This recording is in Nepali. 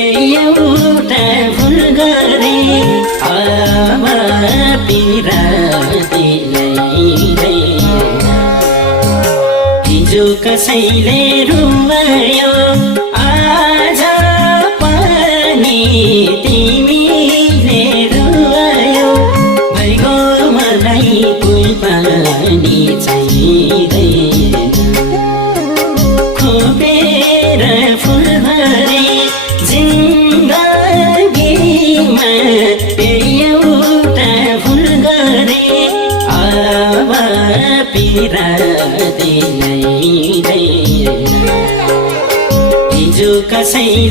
एउटा भुल गरे अब पिराती लैदैन हिजो कसैले रुवायो आज पनि तिमीले रुवायो भइगयो मलाई कोही पनि चाहिँदैन खोपेर फुल भरे जिन्दगीमा एउटा भुल गरे अब पिराती लैदैन हिजो कसै